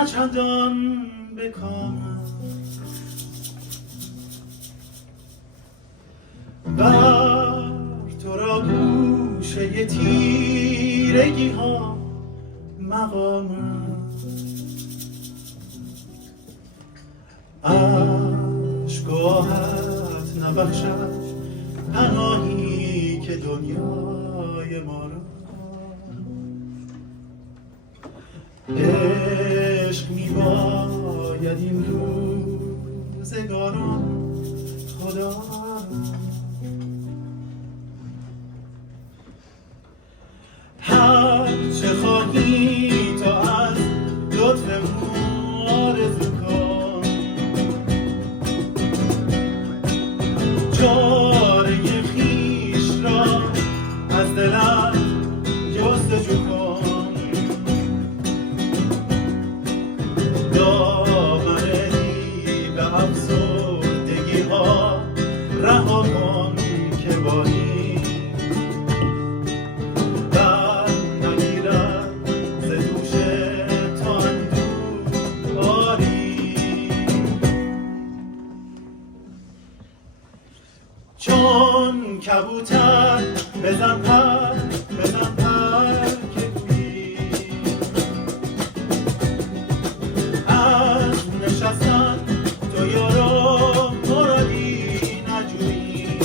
نه چندان به کام بر تو را گوشه تیرگی ها مقام عشق و آهت نبخشد پناهی که دنیای ما را عشق می باید این روزگاران خدا هر چه خواهی تا از لطف او آرزو کن چاره خویش را از دلت جستجو کن دامن دیو افسردگی ها رها کن که با این بر نگیرد ز دوش تو اندوه آری چون کبوتر بزن پر که گویی از نشستن تو یارا مرادی نجویی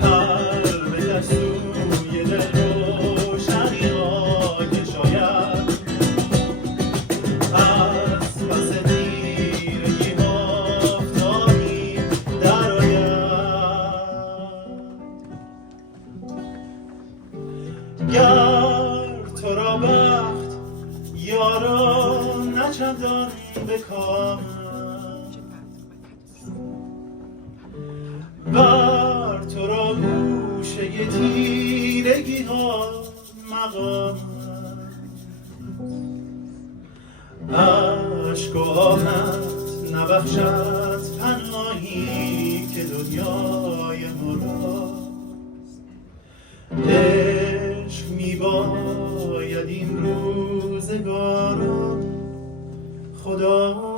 پر بکش سوی دل روشنی ها که شاید از پس تیرگی آفتابی درآید گر تو را بخت یارا نه چندان به کام بر تو را گوشه تیرگی ها مقام عشق و آهت نبخشد پناهی که دنیای ما راست عشق می باید این روزگاران خدا